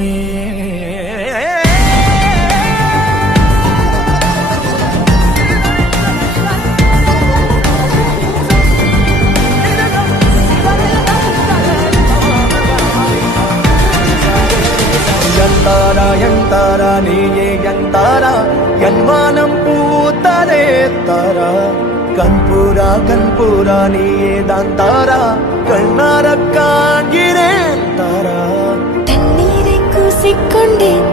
தெய்வமே. எந்தாரா எந்தாரா நீயே எந்தாரா என் வானம் பூத்ததே தாரா கண்பூரா நீயே தான் தாரா கண்ணார காண்கிறேன் தாரா தண்ணீரை கூசிக்கொண்டேன்